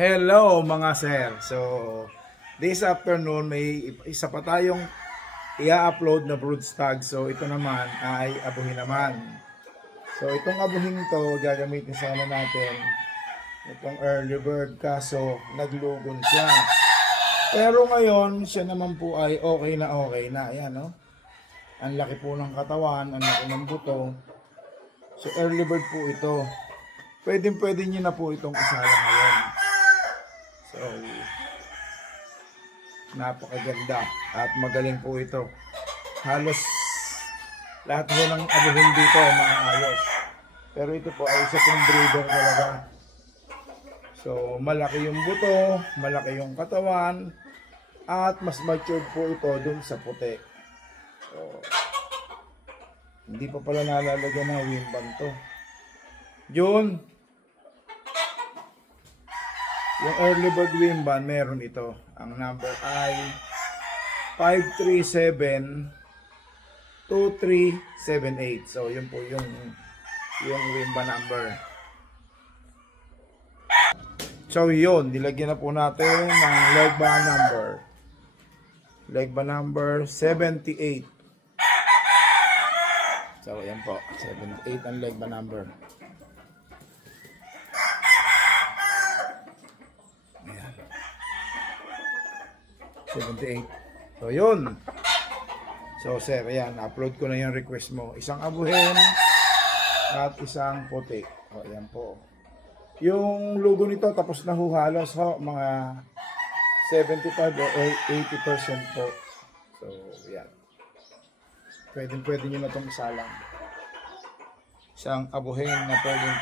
Hello mga sir. So, this afternoon may isa pa tayong i-upload na broodstag. So, ito naman ay abuhin naman. So, itong abuhin to gagamitin sana natin itong early bird kaso naglugon siya. Pero ngayon, siya naman po ay okay na. Ayan, no? Ang laki po ng katawan, ang laki ng buto. So, early bird po ito. Pwede nyo na po itong isala ngayon. So, napakaganda at magaling po ito. Halos lahat po ng abuhin dito mga ayos. Pero ito po ay isa pong breeder talaga. So, malaki yung buto, malaki yung katawan, at mas matured po ito dun sa puti. So, hindi pa pala nalalagyan ng wimban to. Yun. Yung early bird wimban, meron ito. Ang number ay 537-2378. So, yun po yung wimban number. So, yun. Nilagyan na po natin ng legba number. Legba number 78. So, yan po. 78 ang legba number. 78. So, yun. So, sir, ayan. Upload ko na yung request mo. Isang abuhin at isang puti. O, ayan po. Yung logo nito, tapos na halos ho, mga 75 o 80% po. So, ayan. Pwede nyo na itong isalang. Isang abuhin na pwedeng.